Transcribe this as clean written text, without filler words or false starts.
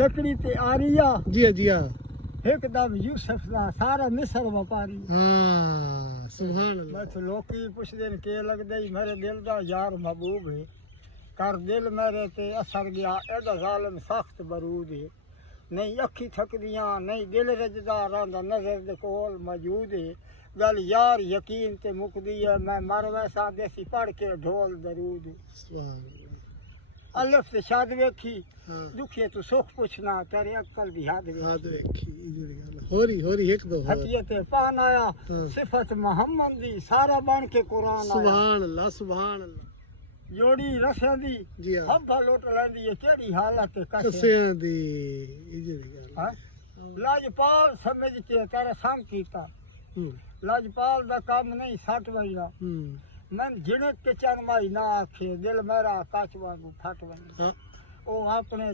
लकड़ी ते आरिया जी एकदम यूसुफ दा सारा मिस्र व्यापारी सुभान अल्लाह मैं तो लोकी पुछदे ने के लगदे मेरे दिल दा यार महबूब है कर दिल मेरे ते असर गया एदा जालिम सख्त बरूद है नहीं अखी थकदियां नहीं दिल रजदा रंदा नजर दे कोल मौजूद है गल यार यकीन ते मुकदी है मैं मर वैसा देसी पढ़ के ढोल दरूद सुभान अल्लाह से शाद वेखी दुखिए तू सुख पुछना तेरे अक्ल दी हद वेखी होरी एक दो हटिए ते पान आया सिफत मोहम्मद दी सारा बन के कुरान आया सुभान अल्लाह जोड़ी रसे दी जी हब्बा लोट लेंदी है केड़ी हालत कसे दी लाजपाल समझ के तेरे संग कीता लाजपाल दा काम नहीं सट वजदा मैं जिणक के चरमाई ना आखे दिल मेरा कच वांगू फट वञे ओ अपने